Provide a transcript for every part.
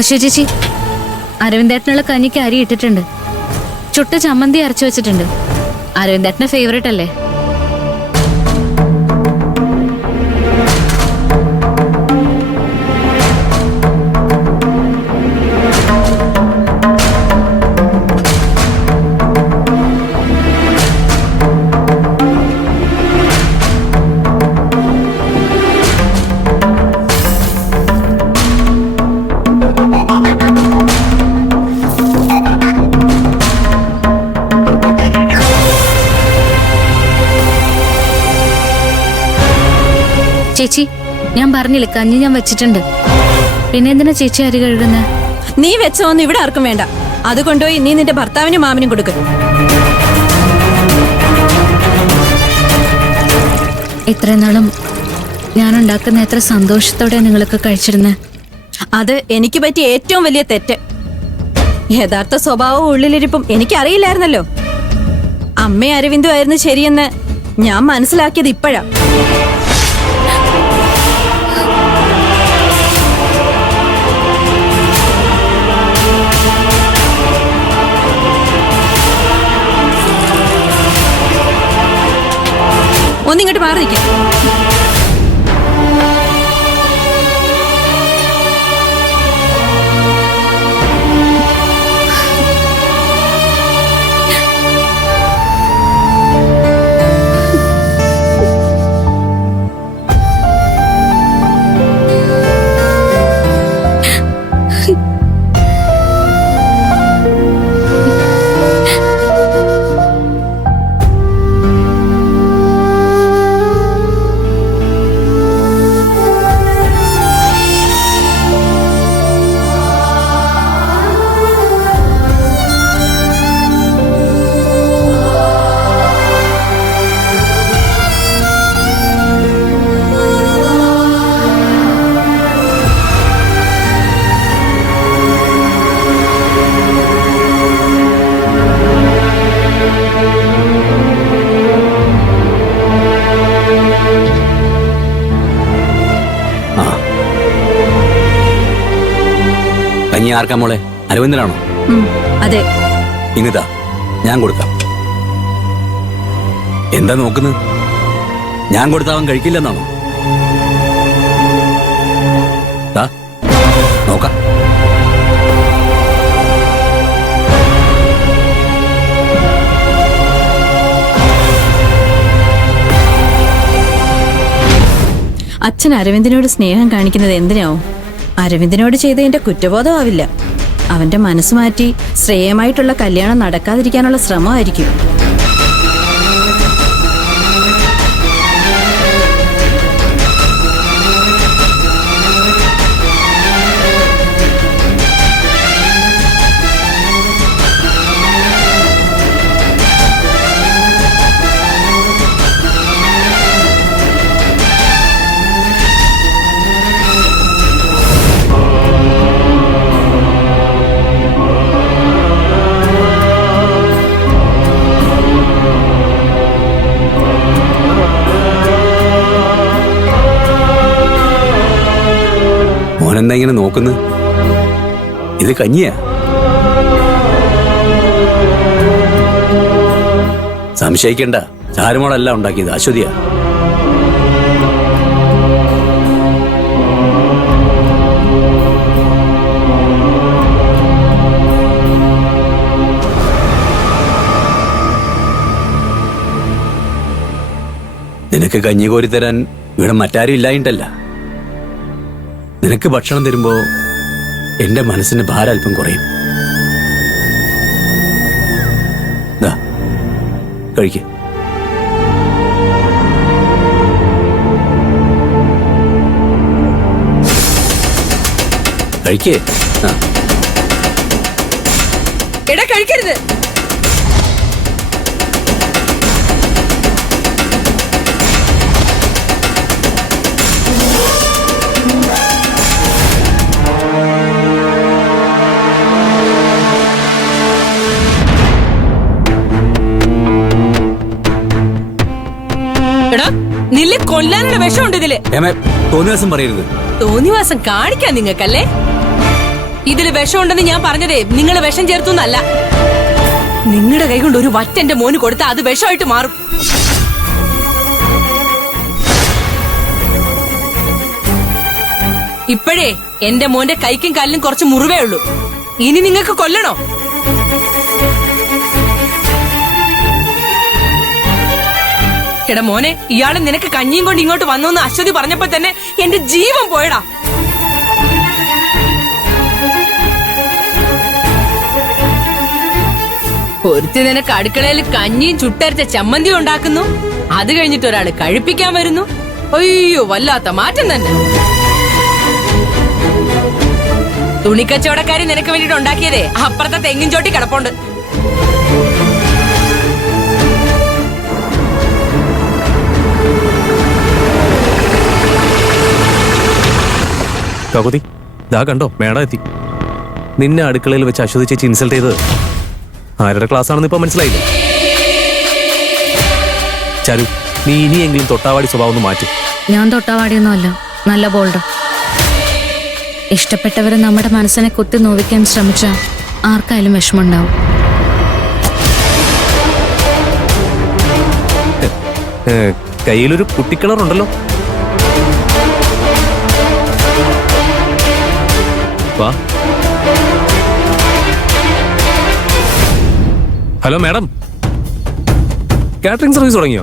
അശ്വ ചേച്ചി, അരവിന്ദേട്ടനുള്ള കഞ്ഞിക്ക് അരി ഇട്ടിട്ടുണ്ട്. ചുട്ട ചമ്മന്തി അരച്ചു വെച്ചിട്ടുണ്ട്. അരവിന്ദേട്ടന്റെ ഫേവറേറ്റ് അല്ലേ? ചേച്ചി, ഞാൻ പറഞ്ഞില്ല കഞ്ഞി ഞാൻ വെച്ചിട്ടുണ്ട്. പിന്നെ എന്തിനാ ചേച്ചി അരി കഴുകുന്നത്? നീ വെച്ചോന്ന് ഇവിടെ ആർക്കും വേണ്ട. അത് കൊണ്ടുപോയി നീ നിന്റെ ഭർത്താവിനും മാമനും കൊടുക്കും. ഇത്രയും നാളും ഞാൻ ഉണ്ടാക്കുന്ന എത്ര സന്തോഷത്തോടെ നിങ്ങളൊക്കെ കഴിച്ചിരുന്നത്. അത് എനിക്ക് പറ്റിയ ഏറ്റവും വലിയ തെറ്റ്. യഥാർത്ഥ സ്വഭാവവും ഉള്ളിലിരിപ്പും എനിക്കറിയില്ലായിരുന്നല്ലോ. അമ്മ അരവിന്ദു ആയിരുന്നു ശരിയെന്ന് ഞാൻ മനസ്സിലാക്കിയത് ഇപ്പോഴാ. ഒന്നിങ്ങോട്ട് മാറി നിൽക്കാം. കഞ്ഞി ആർക്കാ മോളെ? അരവിന്ദനാണോ? അതെ. ഇങ്ങിതാ, ഞാൻ കൊടുക്കാം. എന്താ നോക്കുന്നത്? ഞാൻ കൊടുത്താവൻ കഴിക്കില്ലെന്നാണോ? നോക്കാം. അച്ഛൻ അരവിന്ദനോട് സ്നേഹം കാണിക്കുന്നത് എന്തിനാവും? അരവിന്ദനോട് ചെയ്തതിന്റെ കുറ്റബോധമാവില്ല. അവന്റെ മനസ്സ് മാറ്റി ശ്രേയമായിട്ടുള്ള കല്യാണം നടക്കാതിരിക്കാനുള്ള ശ്രമമായിരിക്കും. മോനെന്താ ഇങ്ങനെ നോക്കുന്നത്? ഇത് കഞ്ഞിയാ. സംശയിക്കണ്ട, ചാരുമോളല്ല ഉണ്ടാക്കിയത്, അശ്വതിയാ. നിനക്ക് കഞ്ഞി കോരിത്തരാൻ ഇവിടെ മറ്റാരും ഇല്ലായിട്ടല്ല. നിനക്ക് ഭക്ഷണം തരുമ്പോ എന്റെ മനസ്സിന് ഭാരം അല്പം കുറയും. കഴിക്ക്. കഴിക്കേ. എടാ, കഴിക്കരുത്. നിന്നെ കൊല്ലാനുള്ള വിഷമുണ്ട് ഇതില്. തോന്നിവാസം പറയരുത്. തോന്നിവാസം കാണിക്കാൻ നിങ്ങൾക്കല്ലേ? ഇതില് വിഷമുണ്ടെന്ന് ഞാൻ പറഞ്ഞതേ നിങ്ങൾ വിഷം ചേർത്തുന്നല്ല. നിങ്ങളുടെ കൈ കൊണ്ട് ഒരു വറ്റന്റെ മോന് കൊടുത്താൽ അത് വിഷമായിട്ട് മാറും. ഇപ്പോഴേ എന്റെ മോന്റെ കൈക്കും കാലിനും കുറച്ച് മുറിവേ ഉള്ളൂ. ഇനി നിങ്ങൾക്ക് കൊല്ലണോ? എടാ മോനെ, ഇയാള് നിനക്ക് കഞ്ഞിയും കൊണ്ട് ഇങ്ങോട്ട് വന്നോന്ന് അശ്വതി പറഞ്ഞപ്പോ തന്നെ എന്റെ ജീവൻ പോയടാ. ഒരുത്തി നിനക്ക് അടുക്കളയിൽ കഞ്ഞിയും ചുട്ടരച്ച ചമ്മന്തിയും ഉണ്ടാക്കുന്നു. അത് കഴിഞ്ഞിട്ട് ഒരാള് കഴിപ്പിക്കാൻ വരുന്നു. അയ്യോ, വല്ലാത്ത മാറ്റം തന്നെ. തുണിക്കച്ചവടക്കാരി നിനക്ക് വേണ്ടിട്ട് ഉണ്ടാക്കിയതേ അപ്പുറത്തെ തെങ്ങിൻ ചോട്ടി കിടപ്പുണ്ട്. കകുതി ദാ കണ്ടോ, മേഡം എത്തി. നിന്നെ അടുക്കളയിൽ വെച്ച് അശ്വതി ചേച്ചി ഇൻസൾട്ട് ചെയ്തത് ആരുടെ ക്ലാസ് ആണെന്ന് ഇപ്പൊ മനസ്സിലായില്ലേ? ചരു, നീ ഇനിയെങ്കിലും തൊട്ടാവാടി സ്വഭാവം ഒന്ന് മാറ്റും. ഞാൻ തൊട്ടാവാടിയൊന്നുമല്ല, നല്ല ബോൾഡ്. ഇഷ്ടപ്പെട്ടവരെ നമ്മുടെ മനസ്സിനെ കുത്തി നോവിക്കാൻ ശ്രമിച്ചാൽ ആർക്കായാലും വിഷമമുണ്ടാവും. കയ്യിലൊരു കുട്ടിക്കിണറുണ്ടല്ലോ. വാ. ഹലോ മാഡം, കാറ്ററിംഗ് സർവീസ് തുടങ്ങിയോ?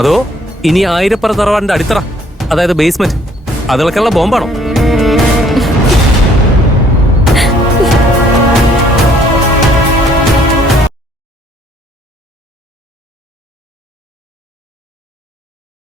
അതോ ഇനി ആയിരപ്പുറ തറവാടിന്റെ അടിത്തറ, അതായത് ബേസ്മെന്റ്, അതിളക്കുള്ള ബോംബാണോ?